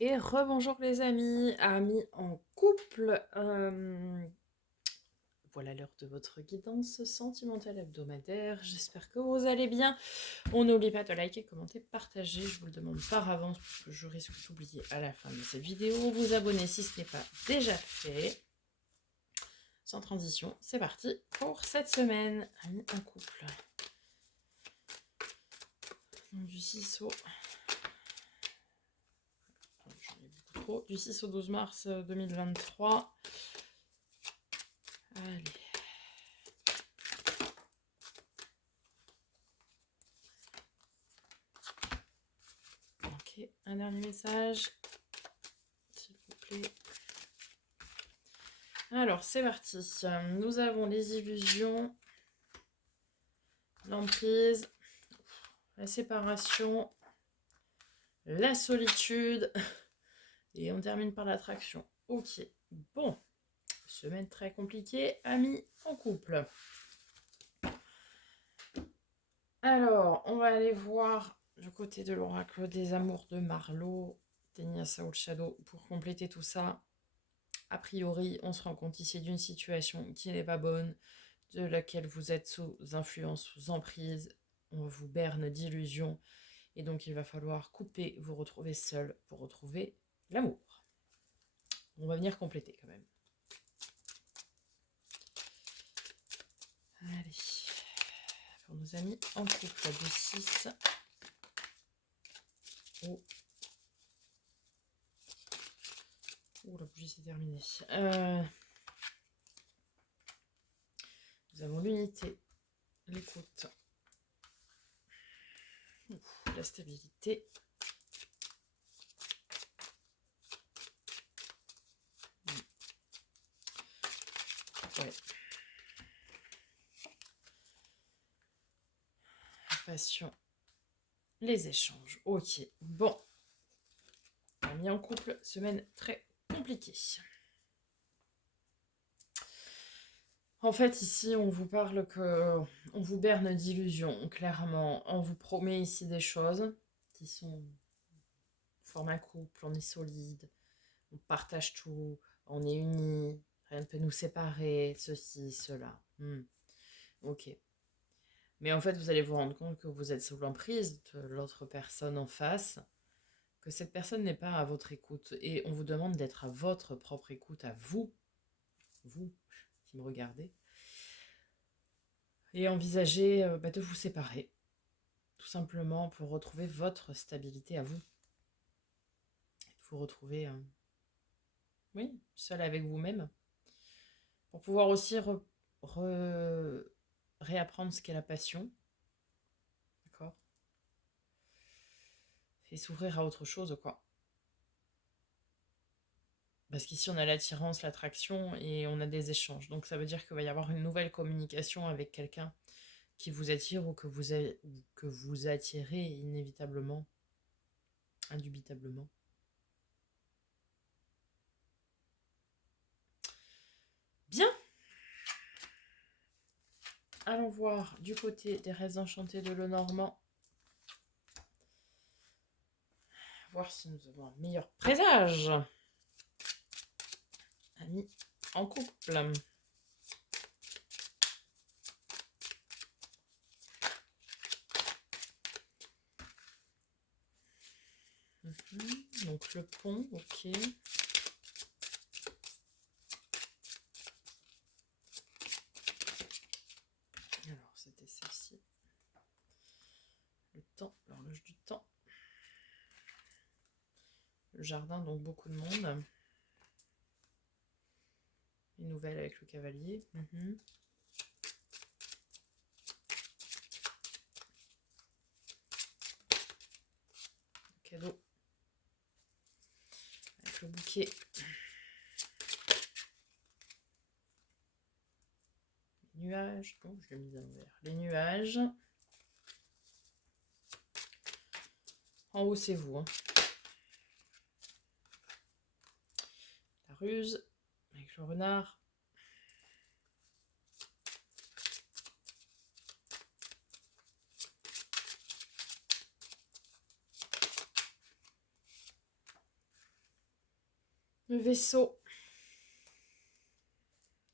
Et rebonjour les amis en couple. Voilà l'heure de votre guidance sentimentale hebdomadaire. J'espère que vous allez bien. On n'oublie pas de liker, commenter, partager. Je vous le demande par avance parce que je risque d'oublier à la fin de cette vidéo. Vous abonner si ce n'est pas déjà fait. Sans transition, c'est parti pour cette semaine. Amis en couple. Donc, du 6 au... J'en ai beaucoup trop. Du 6 au 12 mars 2023. Allez. Ok, un dernier message, s'il vous plaît. Alors, c'est parti. Nous avons les illusions, l'emprise, la séparation, la solitude, et on termine par l'attraction. Ok, bon, semaine très compliquée, amis en couple. Alors, on va aller voir du côté de l'oracle des amours de Marlowe, Tenia Soul Shadow, pour compléter tout ça. A priori, on se rend compte ici d'une situation qui n'est pas bonne, de laquelle vous êtes sous influence, sous emprise, on vous berne d'illusions, et donc il va falloir couper, vous retrouver seul pour retrouver l'amour. On va venir compléter quand même. Allez, pour nos amis en couple du 6 au... Oh, la bougie s'est terminée. Nous avons l'unité, l'écoute, la stabilité. Ouais. La passion, les échanges. Ok, bon. Amis en couple, semaine très compliquée. En fait, ici, on vous parle que... On vous berne d'illusions, clairement. On vous promet ici des choses qui sont... On forme un couple, on est solide, on partage tout, on est unis, rien ne peut nous séparer, ceci, cela. Ok. Mais en fait, vous allez vous rendre compte que vous êtes sous l'emprise de l'autre personne en face, que cette personne n'est pas à votre écoute. Et on vous demande d'être à votre propre écoute, à vous qui me regardez, et envisager de vous séparer, tout simplement pour retrouver votre stabilité à vous. Et de vous retrouver, oui, seul avec vous-même, pour pouvoir aussi réapprendre ce qu'est la passion, d'accord, et s'ouvrir à autre chose, quoi. Parce qu'ici, on a l'attirance, l'attraction et on a des échanges. Donc, ça veut dire qu'il va y avoir une nouvelle communication avec quelqu'un qui vous attire ou que vous attirez inévitablement, indubitablement. Bien. Allons voir du côté des rêves enchantés de Lenormand. Voir si nous avons un meilleur présage. Amis en couple. Donc le pont, ok. Alors c'était celle-ci. Le temps, l'horloge du temps. Le jardin, donc beaucoup de monde. Une nouvelle avec le cavalier. Le cadeau. Avec le bouquet. Les nuages. Oh, je l'ai mis à l'envers. Les nuages. En haut, c'est vous. La ruse. Avec le renard. Le vaisseau.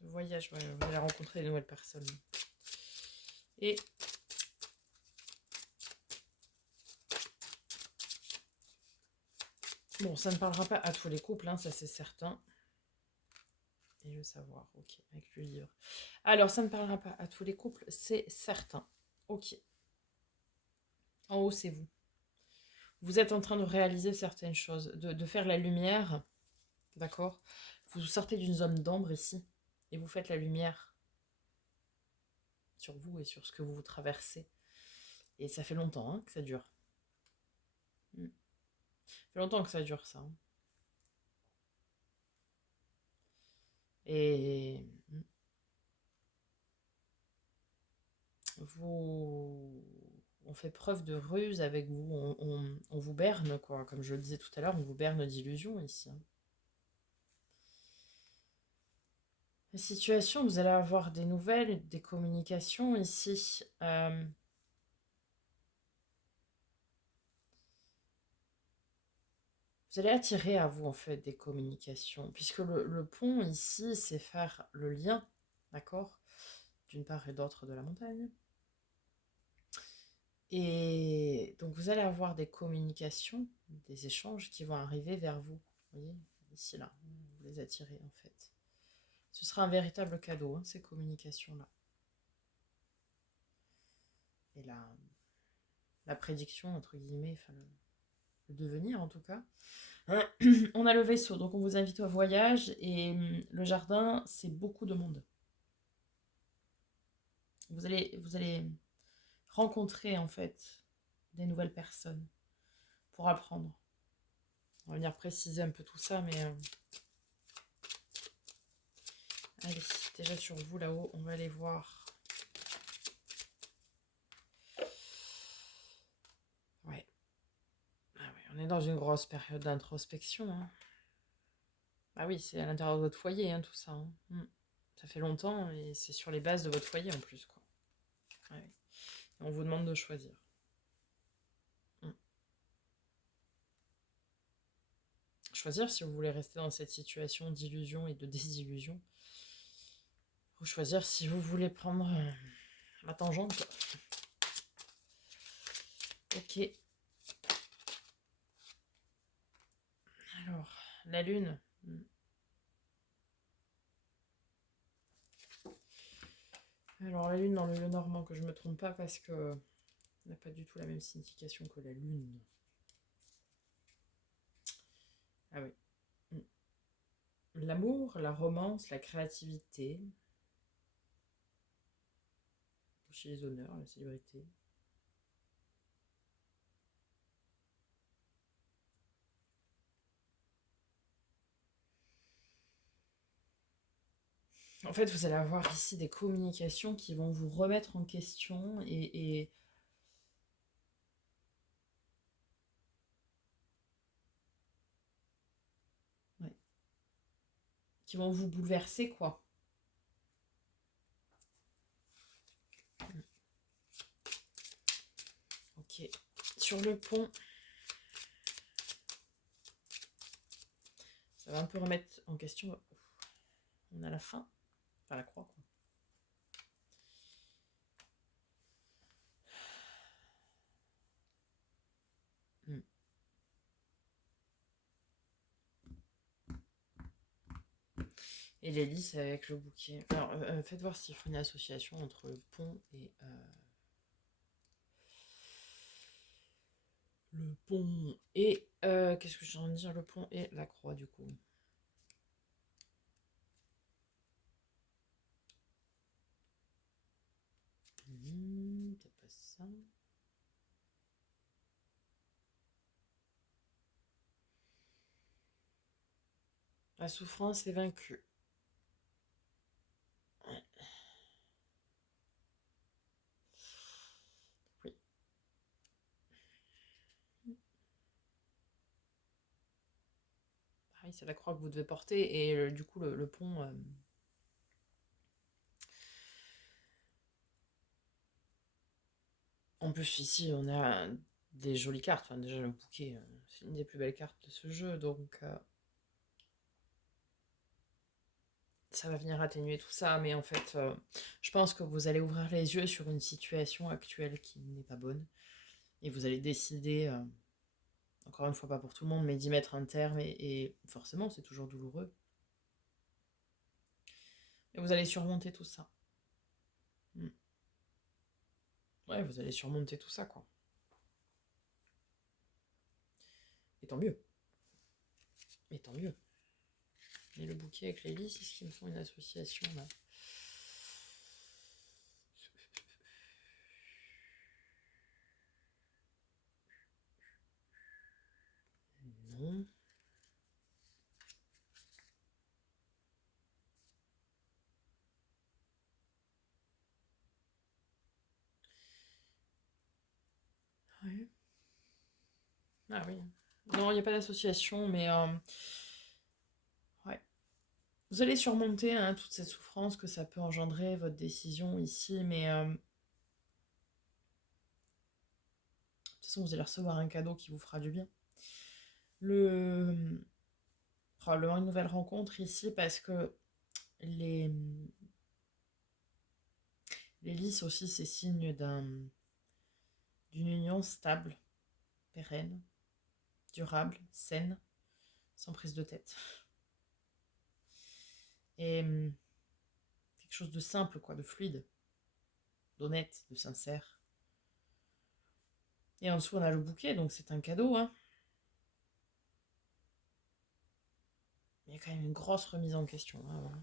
Le voyage, ouais, vous allez rencontrer de nouvelles personnes. Et bon, ça ne parlera pas à tous les couples, hein, ça c'est certain. Et le savoir, ok, avec le livre. Alors, ça ne parlera pas à tous les couples, c'est certain. Ok. En haut, c'est vous. Vous êtes en train de réaliser certaines choses, de faire la lumière, d'accord? Vous sortez d'une zone d'ombre ici, et vous faites la lumière sur vous et sur ce que vous traversez. Et ça fait longtemps hein, que ça dure. Ça fait longtemps que ça dure, ça. Hein. Et on fait preuve de ruse avec vous, on vous berne, quoi. Comme je le disais tout à l'heure, on vous berne d'illusions ici. Hein. La situation, vous allez avoir des nouvelles, des communications ici. Vous allez attirer à vous, en fait, des communications. Puisque le pont, ici, c'est faire le lien, d'accord? D'une part et d'autre de la montagne. Et donc, vous allez avoir des communications, des échanges qui vont arriver vers vous. Vous voyez, ici, là, vous les attirez, en fait. Ce sera un véritable cadeau, hein, ces communications-là. Et la prédiction, entre guillemets, enfin, le devenir, en tout cas. On a le vaisseau, donc on vous invite au voyage. Et le jardin, c'est beaucoup de monde. Vous allez rencontrer, en fait, des nouvelles personnes pour apprendre. On va venir préciser un peu tout ça, mais... Allez, déjà sur vous, là-haut, on va aller voir. Ouais. Ah ouais, on est dans une grosse période d'introspection. Hein. Ah oui, c'est à l'intérieur de votre foyer, hein, tout ça. Hein. Ça fait longtemps et c'est sur les bases de votre foyer en plus, quoi. Ouais. Et on vous demande de choisir. Choisir si vous voulez rester dans cette situation d'illusion et de désillusion. Ou choisir si vous voulez prendre la tangente. Quoi. Ok. Alors, la lune. Alors, la lune dans le Lenormand, que je ne me trompe pas parce que n'a pas du tout la même signification que la lune. Ah oui. L'amour, la romance, la créativité. Chez les honneurs, la célébrité. En fait, vous allez avoir ici des communications qui vont vous remettre en question et ouais, qui vont vous bouleverser, quoi. Ok. Sur le pont, ça va un peu remettre en question. On a la fin, enfin la croix, quoi. Et l'hélice avec le bouquet. Alors, faites voir s'il faut une association entre le pont et... le pont et... qu'est-ce que j'ai envie de dire? Le pont et la croix, du coup. C'est pas ça. La souffrance est vaincue. Oui. Pareil, c'est la croix que vous devez porter et du coup le pont... En plus ici on a des jolies cartes. Enfin déjà le bouquet, c'est une des plus belles cartes de ce jeu. Donc ça va venir atténuer tout ça, mais en fait, je pense que vous allez ouvrir les yeux sur une situation actuelle qui n'est pas bonne, et vous allez décider, encore une fois pas pour tout le monde, mais d'y mettre un terme, et forcément c'est toujours douloureux. Et vous allez surmonter tout ça. Ouais, vous allez surmonter tout ça, quoi. Et tant mieux. Et tant mieux. Et le bouquet avec les lys, c'est ce qu'ils me font une association, là. Non. Ouais. Ah oui. Non, il n'y a pas d'association, mais ouais. Vous allez surmonter toute cette souffrance que ça peut engendrer, votre décision ici, mais de toute façon, vous allez recevoir un cadeau qui vous fera du bien. Probablement une nouvelle rencontre ici, parce que les, les lys aussi, c'est signe d'une union stable, pérenne, durable, saine, sans prise de tête. Et quelque chose de simple, quoi, de fluide, d'honnête, de sincère. Et en dessous, on a le bouquet, donc c'est un cadeau, hein. Il y a quand même une grosse remise en question, hein, voilà.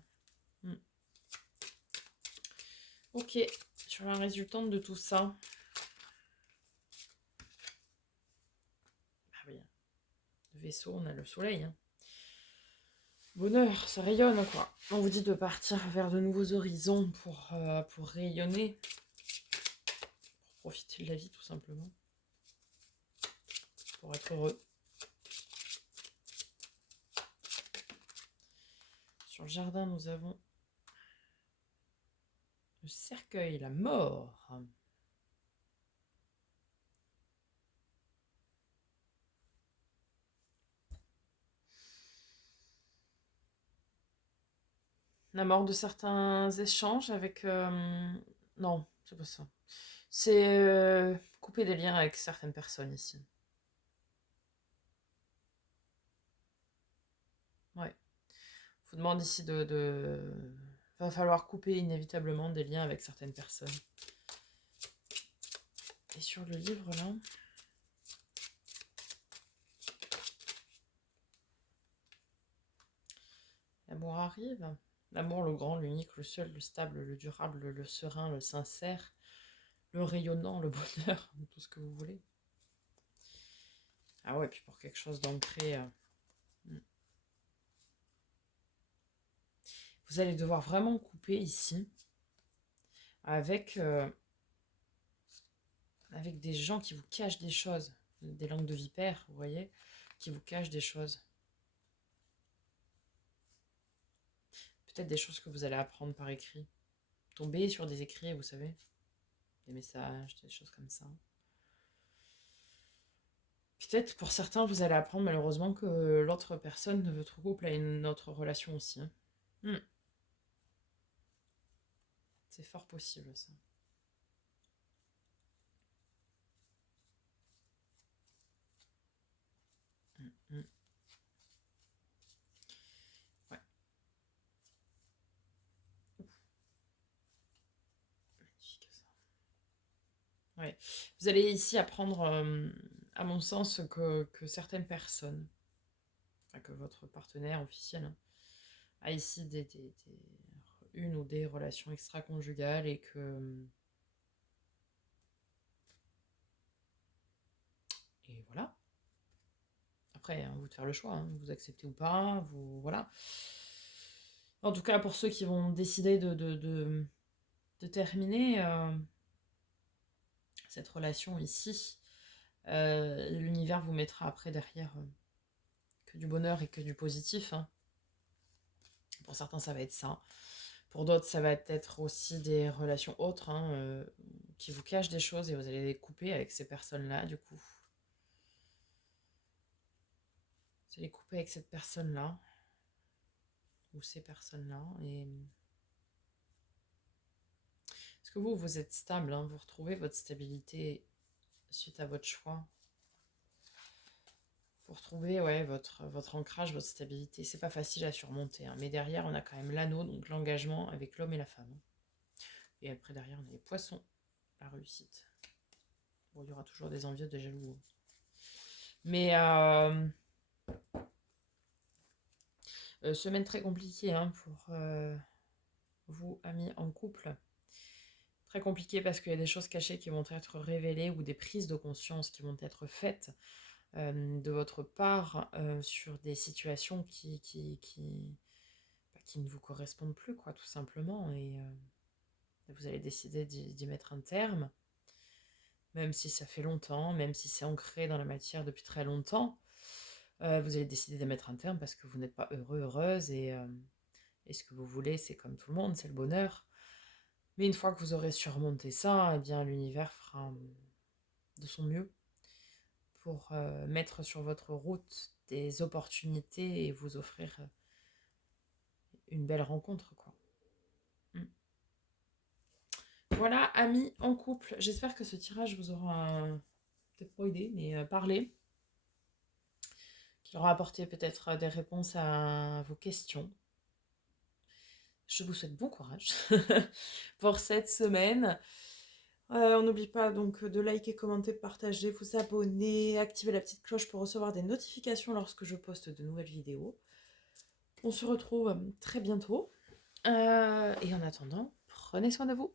Ok, sur la résultante de tout ça. Ah oui, le vaisseau, on a le soleil, hein. Bonheur, ça rayonne, quoi. On vous dit de partir vers de nouveaux horizons pour rayonner, pour profiter de la vie, tout simplement. Pour être heureux. Sur le jardin, nous avons le cercueil, la mort. La mort de certains échanges avec... Non, c'est pas ça. C'est couper des liens avec certaines personnes ici. Ouais. Je vous demande ici va falloir couper inévitablement des liens avec certaines personnes. Et sur le livre, là... L'amour arrive. L'amour, le grand, l'unique, le seul, le stable, le durable, le serein, le sincère, le rayonnant, le bonheur, tout ce que vous voulez. Ah ouais, puis pour quelque chose d'ancré... Vous allez devoir vraiment couper ici avec des gens qui vous cachent des choses, des langues de vipère, vous voyez, qui vous cachent des choses. Peut-être des choses que vous allez apprendre par écrit. Tomber sur des écrits, vous savez, des messages, des choses comme ça. Peut-être pour certains, vous allez apprendre malheureusement que l'autre personne de votre couple a une autre relation aussi. C'est fort possible, ça. Ouais. Magnifique, ça. Ouais. Vous allez ici apprendre, à mon sens, que certaines personnes, enfin, que votre partenaire officiel, hein, a ici une ou des relations extra-conjugales, et que... Et voilà. Après, à vous de faire le choix, hein, vous acceptez ou pas, vous... Voilà. En tout cas, pour ceux qui vont décider de terminer cette relation ici, l'univers vous mettra après derrière que du bonheur et que du positif, hein. Pour certains, ça va être ça. Pour d'autres, ça va être aussi des relations autres, hein, qui vous cachent des choses, et vous allez les couper avec ces personnes-là, du coup. Vous allez couper avec cette personne-là. ou ces personnes-là. Et est-ce que vous êtes stable, hein, vous retrouvez votre stabilité suite à votre choix. Vous retrouvez ouais, votre ancrage, votre stabilité. C'est pas facile à surmonter, hein, mais derrière, on a quand même l'anneau, donc l'engagement avec l'homme et la femme. Et après, derrière, on a les poissons, la réussite. Bon, il y aura toujours des envieux, des jaloux. Mais semaine très compliquée hein, pour vous, amis en couple. Très compliqué parce qu'il y a des choses cachées qui vont être révélées ou des prises de conscience qui vont être faites de votre part sur des situations qui ne vous correspondent plus, quoi, tout simplement. Et vous allez décider d'y mettre un terme, même si ça fait longtemps, même si c'est ancré dans la matière depuis très longtemps. Vous allez décider de mettre un terme parce que vous n'êtes pas heureux, heureuse, et ce que vous voulez, c'est comme tout le monde, c'est le bonheur. Mais une fois que vous aurez surmonté ça, eh bien l'univers fera de son mieux pour mettre sur votre route des opportunités et vous offrir une belle rencontre, quoi. Mm. Voilà, amis en couple, j'espère que ce tirage vous aura peut-être pas aidé, mais parlé, qu'il aura apporté peut-être des réponses à vos questions. Je vous souhaite bon courage pour cette semaine. On n'oublie pas donc de liker, commenter, partager, vous abonner, activer la petite cloche pour recevoir des notifications lorsque je poste de nouvelles vidéos. On se retrouve très bientôt. Et en attendant, prenez soin de vous.